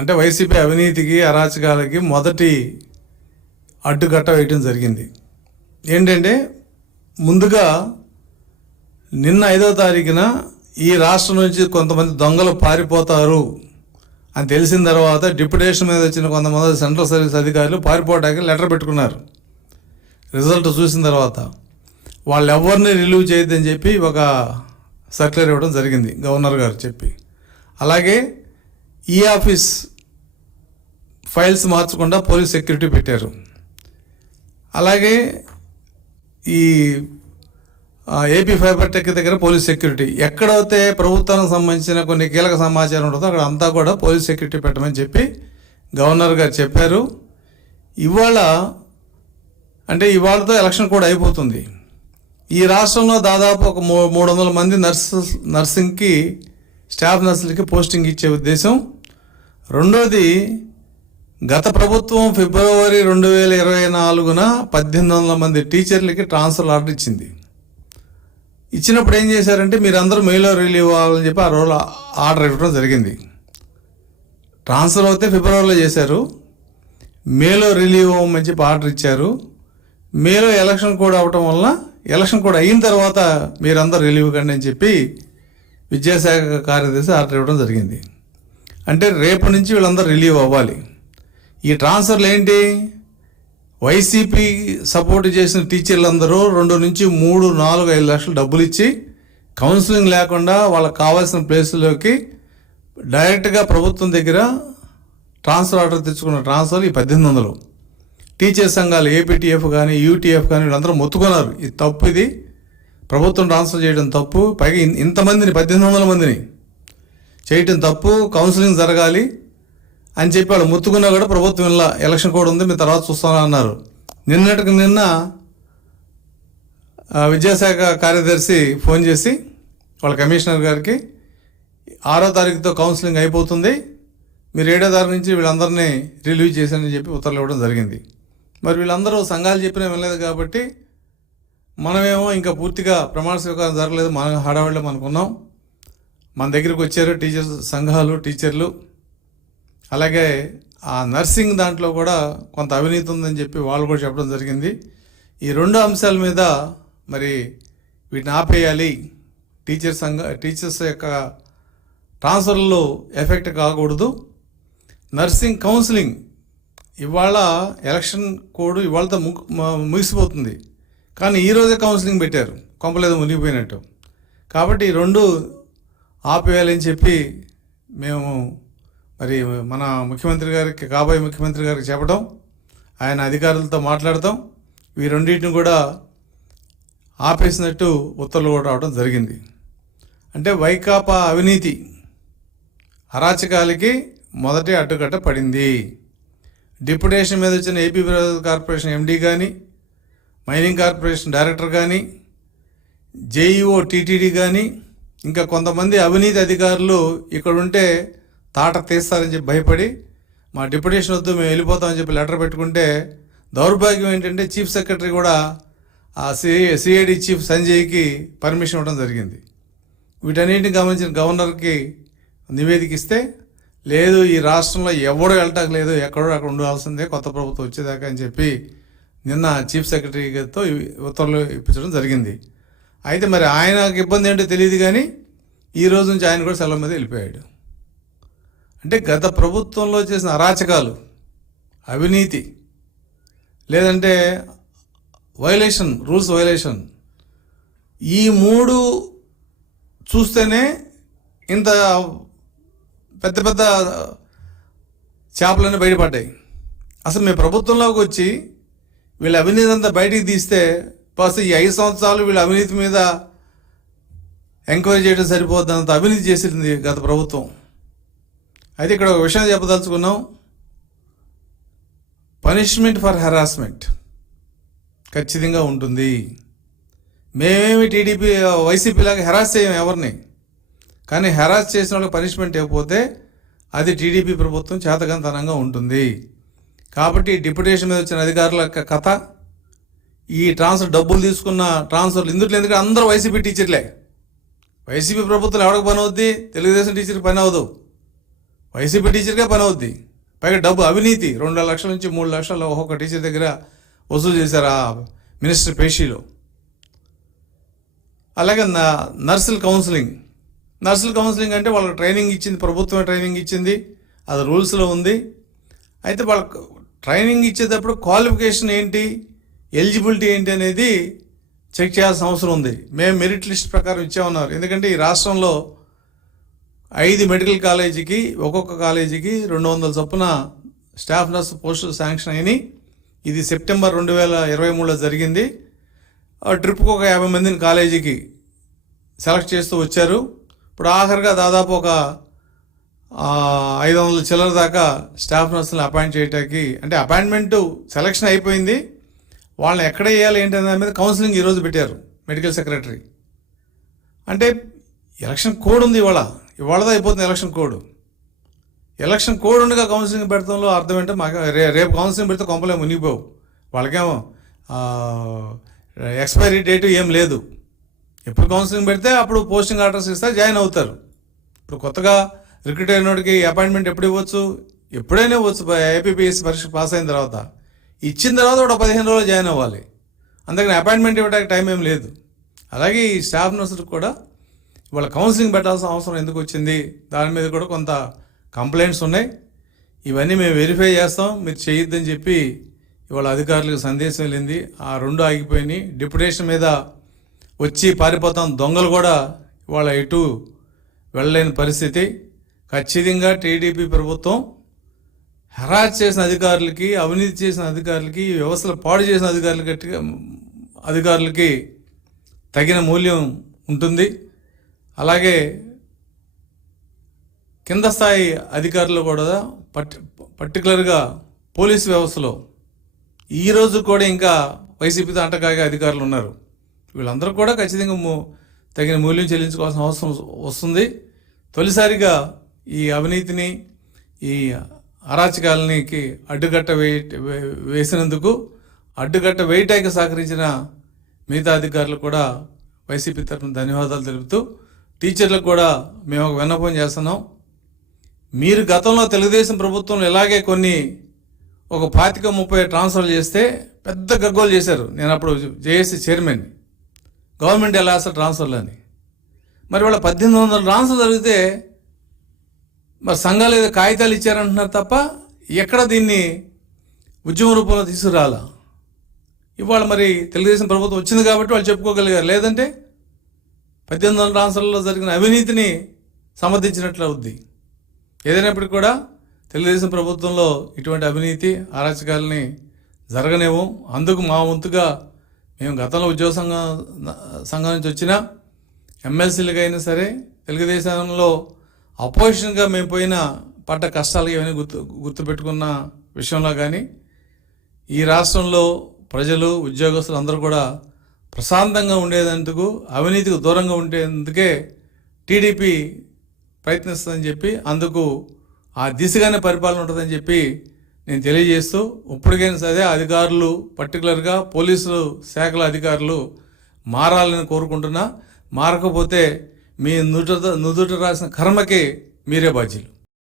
అంటే వైసీపీ అవినీతికి అరాచకాలకి మొదటి అడ్డుకట్ట వేయటం జరిగింది. ఏంటంటే ముందుగా నిన్న 5వ తారీఖున ఈ రాష్ట్రం నుంచి కొంతమంది దొంగలు పారిపోతారు అని తెలిసిన తర్వాత డిప్యుటేషన్ మీద వచ్చిన కొంతమంది సెంట్రల్ సర్వీస్ అధికారులు పారిపోవడానికి లెటర్ పెట్టుకున్నారు. రిజల్ట్ చూసిన తర్వాత వాళ్ళు ఎవరిని రిలీవ్ చేయొద్దని చెప్పి ఒక సర్క్యులర్ ఇవ్వడం జరిగింది గవర్నర్ గారు చెప్పి. అలాగే ఈ ఆఫీస్ ఫైల్స్ మార్చకుండా పోలీస్ సెక్యూరిటీ పెట్టారు. అలాగే ఈ ఏపీ ఫైబర్ టెక్ దగ్గర పోలీస్ సెక్యూరిటీ, ఎక్కడైతే ప్రభుత్వానికి సంబంధించిన కొన్ని కీలక సమాచారం ఉంటుందో అక్కడ అంతా కూడా పోలీస్ సెక్యూరిటీ పెట్టమని చెప్పి గవర్నర్ గారు చెప్పారు. ఇవాళతో ఎలక్షన్ కూడా అయిపోతుంది. ఈ రాష్ట్రంలో దాదాపు ఒక 300 మంది నర్సింగ్కి స్టాఫ్ నర్సులకి పోస్టింగ్ ఇచ్చే ఉద్దేశం. రెండోది, గత ప్రభుత్వం ఫిబ్రవరి 2024న 1800 మంది టీచర్లకి ట్రాన్స్ఫర్ ఆర్డర్ ఇచ్చింది. ఇచ్చినప్పుడు ఏం చేశారంటే మీరందరూ మేలో రిలీవ్ అవ్వాలని చెప్పి ఆ రోజు ఆర్డర్ ఇవ్వడం జరిగింది. ట్రాన్స్ఫర్ అయితే ఫిబ్రవరిలో చేశారు, మేలో రిలీవ్ అవ్వమని చెప్పి ఆర్డర్ ఇచ్చారు. మేలో ఎలక్షన్ కోడ్ అవటం వల్ల ఎలక్షన్ కోడ్ అయిన తర్వాత మీరందరూ రిలీవ్ కండి అని చెప్పి విద్యాశాఖ కార్యదర్శి ఆర్డర్ ఇవ్వడం జరిగింది. అంటే రేపు నుంచి వీళ్ళందరూ రిలీవ్ అవ్వాలి. ఈ ట్రాన్స్ఫర్లు ఏంటి? వైసీపీ సపోర్ట్ చేసిన టీచర్లందరూ 2 నుంచి 3, 4, 5 లక్షలు డబ్బులు ఇచ్చి కౌన్సిలింగ్ లేకుండా వాళ్ళకి కావాల్సిన ప్లేసుల్లోకి డైరెక్ట్గా ప్రభుత్వం దగ్గర ట్రాన్స్ఫర్ ఆర్డర్ తెచ్చుకున్న ట్రాన్స్ఫర్ ఈ 1800. టీచర్ సంఘాలు ఏపీటీఎఫ్ కానీ యూటీఎఫ్ కానీ వీళ్ళందరూ మొత్తుకున్నారు. ఇది తప్పు, ఇది ప్రభుత్వం ట్రాన్స్ఫర్ చేయడం తప్పు, పైగా ఇంతమందిని 1800 మందిని చేయటం తప్పు, కౌన్సిలింగ్ జరగాలి అని చెప్పి వాళ్ళు మొత్తుకున్నా కూడా ప్రభుత్వం ఇలా ఎలక్షన్ కోడ్ ఉంది మీరు తర్వాత చూస్తామని అన్నారు. నిన్న విద్యాశాఖ కార్యదర్శి ఫోన్ చేసి వాళ్ళ కమిషనర్ గారికి 6వ తారీఖుతో కౌన్సిలింగ్ అయిపోతుంది, మీరు 7వ తారీఖు నుంచి వీళ్ళందరినీ రిలీవ్ చేశారని చెప్పి ఉత్తర్వులు ఇవ్వడం జరిగింది. మరి వీళ్ళందరూ సంఘాలు చెప్పినా వెళ్ళలేదు కాబట్టి మనమేమో ఇంకా పూర్తిగా ప్రమాణ స్వీకారం జరగలేదు, మన హడావిడిలో మనకున్నాం. మన దగ్గరికి వచ్చారు టీచర్స్ సంఘాలు, టీచర్లు. అలాగే ఆ నర్సింగ్ దాంట్లో కూడా కొంత అవినీతి ఉందని చెప్పి వాళ్ళు కూడా చెప్పడం జరిగింది. ఈ 2 అంశాల మీద మరి వీటిని ఆపేయాలి, టీచర్స్ యొక్క ట్రాన్స్ఫర్లో ఎఫెక్ట్ కాకూడదు. నర్సింగ్ కౌన్సిలింగ్ ఇవాళ ఎలక్షన్ కోడ్ ఇవాళతో ముగిసిపోతుంది, కానీ ఈరోజే కౌన్సిలింగ్ పెట్టారు, కొంపలేదో మునిగిపోయినట్టు. కాబట్టి ఈ 2 ఆపేయాలని చెప్పి మేము మరి మన ముఖ్యమంత్రి గారికి, కాబోయే ముఖ్యమంత్రి గారికి చెప్పడం, ఆయన అధికారులతో మాట్లాడతాం, ఈ 2 కూడా ఆపేసినట్టు ఉత్తర్వులు కూడా రావడం జరిగింది. అంటే వైకాపా అవినీతి అరాచకాలకి మొదటి అడ్డుకట్ట పడింది. డిప్యుటేషన్ మీద వచ్చిన ఏపీ కార్పొరేషన్ ఎండీ కానీ, మైనింగ్ కార్పొరేషన్ డైరెక్టర్ కానీ, జేఈఓ టీటీడీ కానీ, ఇంకా కొంతమంది అవినీతి అధికారులు ఇక్కడ ఉంటే తాట తీస్తారని చెప్పి భయపడి మా డిప్యుటేషన్ వద్దు మేము వెళ్ళిపోతామని చెప్పి లెటర్ పెట్టుకుంటే, దౌర్భాగ్యం ఏంటంటే చీఫ్ సెక్రటరీ కూడా ఆ సిఐడి చీఫ్ సంజయ్కి పర్మిషన్ ఇవ్వడం జరిగింది. వీటన్నింటిని గమనించిన గవర్నర్కి నివేదిక ఇస్తే, లేదు ఈ రాష్ట్రంలో ఎవడో వెళ్ళటానికి లేదు, ఎక్కడో అక్కడ ఉండాల్సిందే కొత్త ప్రభుత్వం వచ్చేదాకా అని చెప్పి నిన్న చీఫ్ సెక్రటరీతో ఉత్తర్వులు ఇప్పించడం జరిగింది. అయితే మరి ఆయనకు ఇబ్బంది ఏంటో తెలియదు, కానీ ఈ రోజు నుంచి ఆయన కూడా సెలవు మీద వెళ్ళిపోయాడు. అంటే గత ప్రభుత్వంలో చేసిన అరాచకాలు, అవినీతి, లేదంటే వైలేషన్, రూల్స్ వైలేషన్, ఈ 3 చూస్తేనే ఇంత పెద్ద పెద్ద చేపలన్నీ బయటపడ్డాయి. అసలు మేము ప్రభుత్వంలోకి వచ్చి వీళ్ళ అవినీతి అంతా బయటికి తీస్తే ఫస్ట్ ఈ 5 సంవత్సరాలు వీళ్ళ అవినీతి మీద ఎంక్వైరీ చేయడం సరిపోద్దంత అవినీతి చేసింది గత ప్రభుత్వం. అయితే ఇక్కడ ఒక విషయం చెప్పదలుచుకున్నాం, పనిష్మెంట్ ఫర్ హెరాస్మెంట్ ఖచ్చితంగా ఉంటుంది. మేమేమి టీడీపీ వైసీపీలాగా హెరాస్ చేయం ఎవరిని, కానీ హెరాస్ చేసిన వాళ్ళకి పనిష్మెంట్ ఇవ్వకపోతే అది టీడీపీ ప్రభుత్వం చేతకంతనంగా ఉంటుంది. కాబట్టి డిప్యుటేషన్ మీద వచ్చిన అధికారుల కథ, ఈ ట్రాన్స్ఫర్ డబ్బులు తీసుకున్న ట్రాన్స్ఫర్లు ఇందులో, ఎందుకంటే అందరూ వైసీపీ టీచర్లే. వైసీపీ ప్రభుత్వం ఎవరికి పని అవుద్ది? తెలుగుదేశం టీచర్కి పని అవ్వదు. వైసీపీ టీచర్గా పని అవుద్ది. పైగా డబ్బు అవినీతి 2 లక్షల నుంచి 3 లక్షలు ఒక్కొక్క టీచర్ దగ్గర వసూలు చేశారు ఆ మినిస్టర్ పేషీలో. అలాగే నర్సుల కౌన్సిలింగ్ అంటే వాళ్ళకి ట్రైనింగ్ ఇచ్చింది, ప్రభుత్వమే ట్రైనింగ్ ఇచ్చింది, అది రూల్స్లో ఉంది. అయితే వాళ్ళకు ట్రైనింగ్ ఇచ్చేటప్పుడు క్వాలిఫికేషన్ ఏంటి, ఎలిజిబిలిటీ ఏంటి అనేది చెక్ చేయాల్సిన అవసరం ఉంది. మేము మెరిట్ లిస్ట్ ప్రకారం ఇచ్చామన్నారు. ఎందుకంటే ఈ రాష్ట్రంలో 5 మెడికల్ కాలేజీకి ఒక్కొక్క కాలేజీకి 200 చొప్పున స్టాఫ్ నర్స్ పోస్టులు శాంక్షన్ అయినాయి. ఇది సెప్టెంబర్ 2023లో జరిగింది. ట్రిప్కి ఒక 50 మందిని కాలేజీకి సెలెక్ట్ చేస్తూ వచ్చారు. ఇప్పుడు ఆఖరిగా దాదాపు ఒక 500 చిల్లర దాకా స్టాఫ్ నర్సులను అపాయింట్ చేయడానికి, అంటే అపాయింట్మెంటు సెలక్షన్ అయిపోయింది, వాళ్ళని ఎక్కడ వేయాలి ఏంటి అనే దాని మీద కౌన్సిలింగ్ ఈరోజు పెట్టారు మెడికల్ సెక్రటరీ. అంటే ఎలక్షన్ కోడ్ ఉంది, ఇవాళదా అయిపోతుంది ఎలక్షన్ కోడ్ ఉండగా కౌన్సిలింగ్ పెడతంలో అర్థం ఏంటో మాకు రేపు కౌన్సిలింగ్ పెడితే కొంపలే మునిగిపోవు. వాళ్ళకేమో ఎక్స్పైరీ డేటు ఏం లేదు. ఎప్పుడు కౌన్సిలింగ్ పెడితే అప్పుడు పోస్టింగ్ ఆర్డర్స్ ఇస్తే జాయిన్ అవుతారు. ఇప్పుడు కొత్తగా రిక్రూట్ అయినోడికి అపాయింట్మెంట్ ఎప్పుడు ఇవ్వచ్చు, ఎప్పుడైనా ఇవ్వచ్చు. ఏపీపీఎస్సీ పరీక్ష పాస్ అయిన తర్వాత ఇచ్చిన తర్వాత ఒక 15 రోజులు జాయిన్ అవ్వాలి. అందుకని అపాయింట్మెంట్ ఇవ్వడానికి టైం ఏం లేదు. అలాగే ఈ స్టాఫ్ నర్సులకు కూడా ఇవాళ కౌన్సిలింగ్ పెట్టాల్సిన అవసరం ఎందుకు వచ్చింది, దాని మీద కూడా కొంత కంప్లైంట్స్ ఉన్నాయి. ఇవన్నీ మేము వెరిఫై చేస్తాం, మీరు చేయొద్దని చెప్పి ఇవాళ అధికారులకు సందేశం వెళ్ళింది. ఆ 2 ఆగిపోయినాయి. డిప్యుటేషన్ మీద వచ్చి పారిపోతాం దొంగలు కూడా ఇవాళ ఎటు వెళ్ళలేని పరిస్థితి. ఖచ్చితంగా టీడీపీ ప్రభుత్వం హెరాస్ చేసిన అధికారులకి, అవినీతి చేసిన అధికారులకి, వ్యవస్థలు పాడు చేసిన అధికారులకి తగిన మూల్యం ఉంటుంది. అలాగే కింద స్థాయి అధికారులు కూడా పర్టికులర్గా పోలీసు వ్యవస్థలో ఈరోజు కూడా ఇంకా వైసీపీతో అంటకాగే అధికారులు ఉన్నారు. వీళ్ళందరూ కూడా ఖచ్చితంగా తగిన మూల్యం చెల్లించుకోవాల్సిన అవసరం వస్తుంది. తొలిసారిగా ఈ అవినీతిని, ఈ అరాచకాలనికి అడ్డుకట్ట వేసినందుకు, అడ్డుకట్ట వేయటానికి సహకరించిన మిగతా అధికారులు కూడా వైసీపీ తరఫున ధన్యవాదాలు తెలుపుతూ, టీచర్లకు కూడా మేము ఒక విన్నపం చేస్తున్నాం. మీరు గతంలో తెలుగుదేశం ప్రభుత్వంలో ఇలాగే ఒక 25-30 ట్రాన్స్ఫర్లు చేస్తే పెద్ద గగ్గోలు చేశారు. నేను అప్పుడు జేఏసీ చైర్మన్. గవర్నమెంట్ ఎలా అసలు ట్రాన్స్ఫర్లు అని. మరి వాళ్ళ 1800 ట్రాన్స్ఫర్ జరిగితే మరి సంఘాలు ఏదో కాగితాలు ఇచ్చారంటున్నారు తప్ప ఎక్కడ దీన్ని ఉద్యమ రూపంలో తీసుకురాలా. ఇవాళ మరి తెలుగుదేశం ప్రభుత్వం వచ్చింది కాబట్టి వాళ్ళు చెప్పుకోగలిగారు. లేదంటే 1800 ట్రాన్స్ఫర్లలో జరిగిన అవినీతిని సమర్థించినట్లు అవుద్ది. ఏదైనప్పటికీ కూడా తెలుగుదేశం ప్రభుత్వంలో ఇటువంటి అవినీతి, అరాచకాలని జరగనేమో. అందుకు మా వంతుగా మేము గతంలో ఉద్యోగ సంఘం నుంచి వచ్చిన ఎమ్మెల్సీలుగా అయినా సరే, తెలుగుదేశంలో అపోజిషన్గా మేము పడ్డ కష్టాలు ఇవన్నీ గుర్తుపెట్టుకున్న విషయంలో కానీ, ఈ రాష్ట్రంలో ప్రజలు, ఉద్యోగస్తులు అందరూ కూడా ప్రశాంతంగా ఉండేందుకు, అవినీతికి దూరంగా ఉండేందుకే టీడీపీ ప్రయత్నిస్తుందని చెప్పి, అందుకు ఆ దిశగానే పరిపాలన ఉంటుందని చెప్పి నేను తెలియజేస్తూ, ఇప్పటికైనా సరే అధికారులు, పర్టికులర్గా పోలీసులు శాఖల అధికారులు మారాలని కోరుకుంటున్నా. మారకపోతే మీ నుదుట రాసిన కర్మకి మీరే బాధ్యులు.